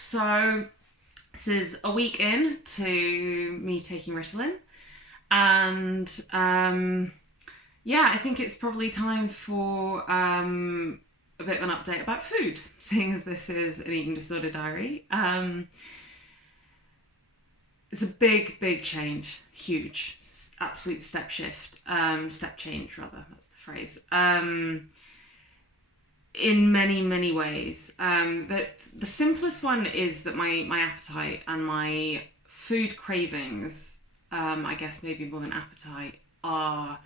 So this is a week in to me taking Ritalin, and yeah, I think it's probably time for a bit of an update about food, seeing as this is an eating disorder diary. It's a big change, huge, absolute step change rather. That's the phrase. In many ways. The simplest one is that my appetite and my food cravings, I guess maybe more than appetite, are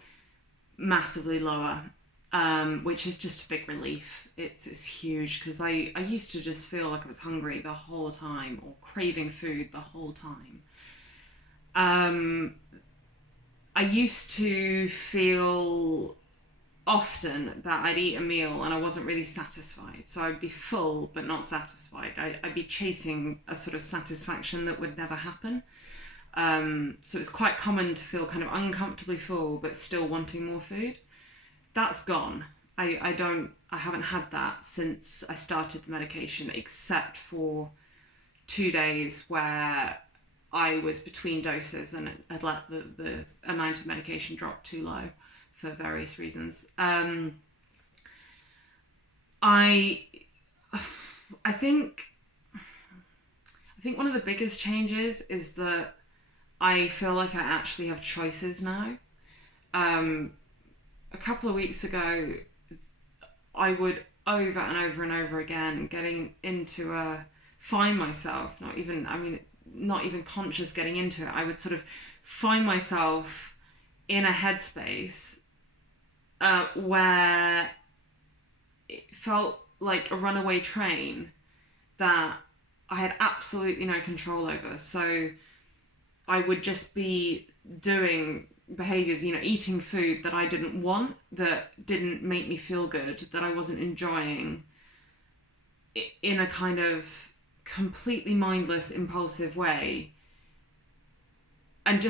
massively lower, which is just a big relief. It's huge because I used to just feel like I was hungry the whole time or craving food the whole time. I used to feel often that I'd eat a meal and I wasn't really satisfied. So I'd be full but not satisfied. I'd be chasing a sort of satisfaction that would never happen. So it's quite common to feel kind of uncomfortably full but still wanting more food. That's gone. I haven't had that since I started the medication, except for 2 days where I was between doses and had let the amount of medication drop too low for various reasons. I I think one of the biggest changes is that I feel like I actually have choices now. A couple of weeks ago, I would over and over and over again getting into find myself, not even conscious getting into it. I would sort of find myself in a headspace where it felt like a runaway train that I had absolutely no control over. So I would just be doing behaviors, eating food that I didn't want, that didn't make me feel good, that I wasn't enjoying, in a kind of completely mindless, impulsive way. And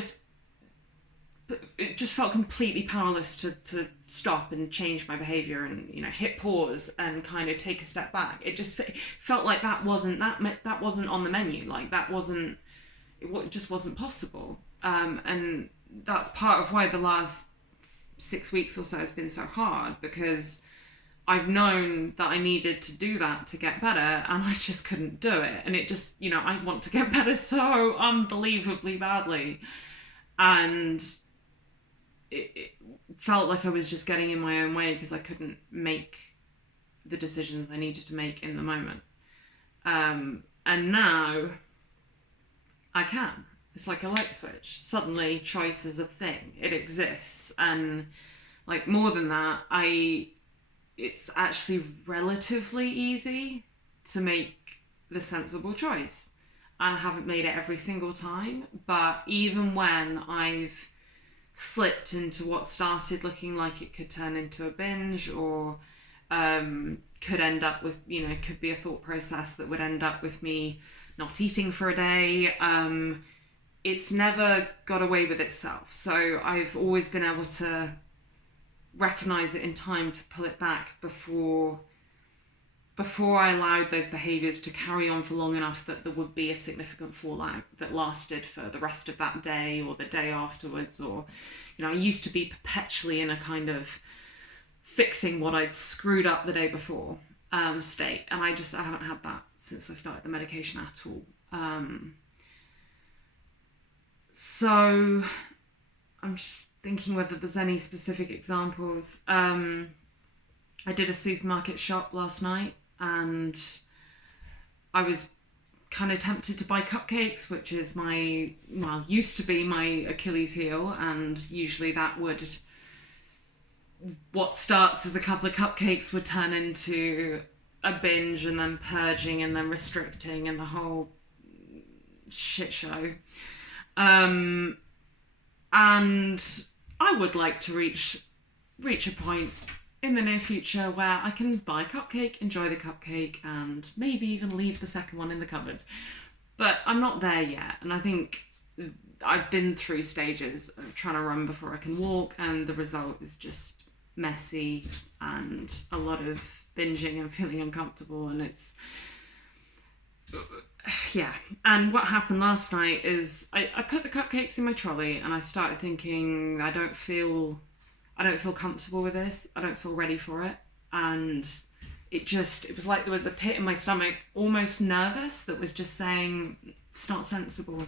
it just felt completely powerless to stop and change my behavior and hit pause and kind of take a step back. It just felt like that wasn't on the menu. Like it just wasn't possible. And that's part of why the last 6 weeks or so has been so hard, because I've known that I needed to do that to get better, and I just couldn't do it. And it just, I want to get better so unbelievably badly. And it felt like I was just getting in my own way because I couldn't make the decisions I needed to make in the moment. And now I can. It's like a light switch. Suddenly choice is a thing. It exists. And like more than that, it's actually relatively easy to make the sensible choice. And I haven't made it every single time, but even when I've slipped into what started looking like it could turn into a binge, or could end up with, could be a thought process that would end up with me not eating for a day, it's never got away with itself. So I've always been able to recognize it in time to pull it back before I allowed those behaviours to carry on for long enough that there would be a significant fallout that lasted for the rest of that day or the day afterwards. Or, I used to be perpetually in a kind of fixing what I'd screwed up the day before state. And I haven't had that since I started the medication at all. So I'm just thinking whether there's any specific examples. I did a supermarket shop last night, and I was kind of tempted to buy cupcakes, which is used to be my Achilles heel, and usually what starts as a couple of cupcakes would turn into a binge, and then purging, and then restricting, and the whole shit show. And I would like to reach a point in the near future where I can buy a cupcake, enjoy the cupcake, and maybe even leave the second one in the cupboard. But I'm not there yet, and I think I've been through stages of trying to run before I can walk, and the result is just messy and a lot of binging and feeling uncomfortable, and yeah. And what happened last night is I put the cupcakes in my trolley and I started thinking I don't feel comfortable with this. I don't feel ready for it. And it was like there was a pit in my stomach, almost nervous, that was just saying it's not sensible.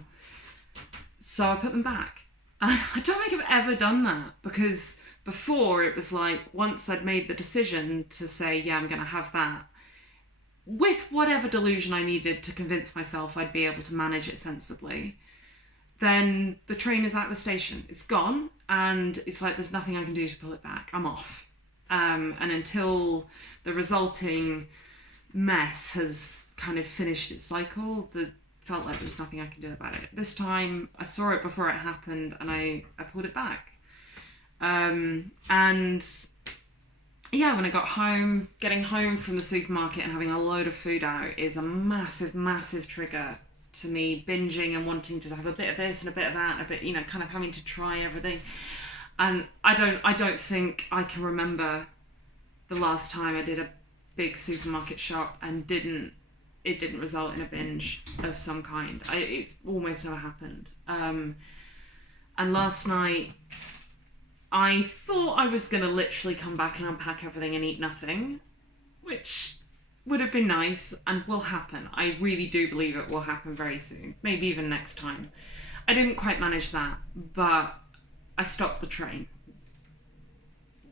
So I put them back. And I don't think I've ever done that, because before it was like once I'd made the decision to say, yeah, I'm going to have that, with whatever delusion I needed to convince myself I'd be able to manage it sensibly, then the train is at the station. It's gone, and it's like there's nothing I can do to pull it back. I'm off. And until the resulting mess has kind of finished its cycle, the felt like there's nothing I can do about it. This time I saw it before it happened and I pulled it back. And yeah, when I got home, getting home from the supermarket and having a load of food out is a massive, massive trigger to me binging and wanting to have a bit of this and a bit of that, a bit, you know, kind of having to try everything. And I don't think I can remember the last time I did a big supermarket shop and it didn't result in a binge of some kind. It's almost never happened. And last night, I thought I was going to literally come back and unpack everything and eat nothing, which would have been nice and will happen. I really do believe it will happen very soon, maybe even next time. I didn't quite manage that, but I stopped the train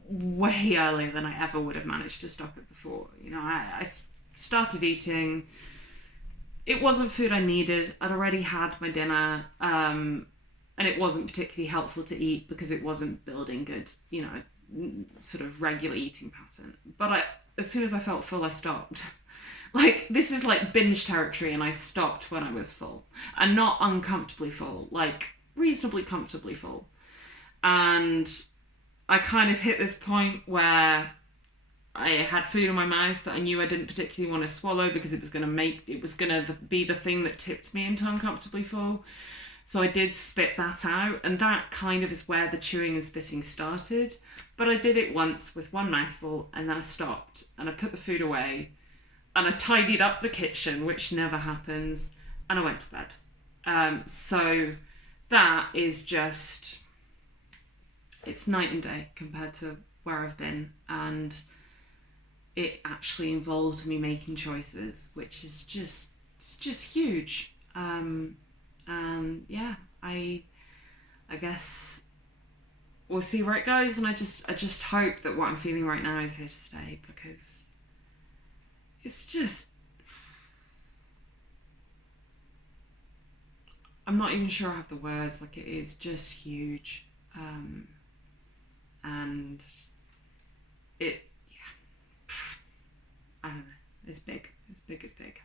way earlier than I ever would have managed to stop it before. You know, I started eating. It wasn't food I needed. I'd already had my dinner, and it wasn't particularly helpful to eat because it wasn't building good, you know, sort of regular eating pattern. But as soon as I felt full, I stopped. Like, this is like binge territory, and I stopped when I was full. And not uncomfortably full, like reasonably comfortably full. And I kind of hit this point where I had food in my mouth that I knew I didn't particularly want to swallow because it was going to be the thing that tipped me into uncomfortably full. So I did spit that out, and that kind of is where the chewing and spitting started. But I did it once with one mouthful, and then I stopped, and I put the food away, and I tidied up the kitchen, which never happens, and I went to bed. So that is just, it's night and day compared to where I've been, and it actually involved me making choices, which is it's just huge. And yeah, I guess we'll see where it goes, and I just hope that what I'm feeling right now is here to stay, because it's just, I'm not even sure I have the words. Like, it is just huge. And it, yeah, I don't know. It's big. It's big.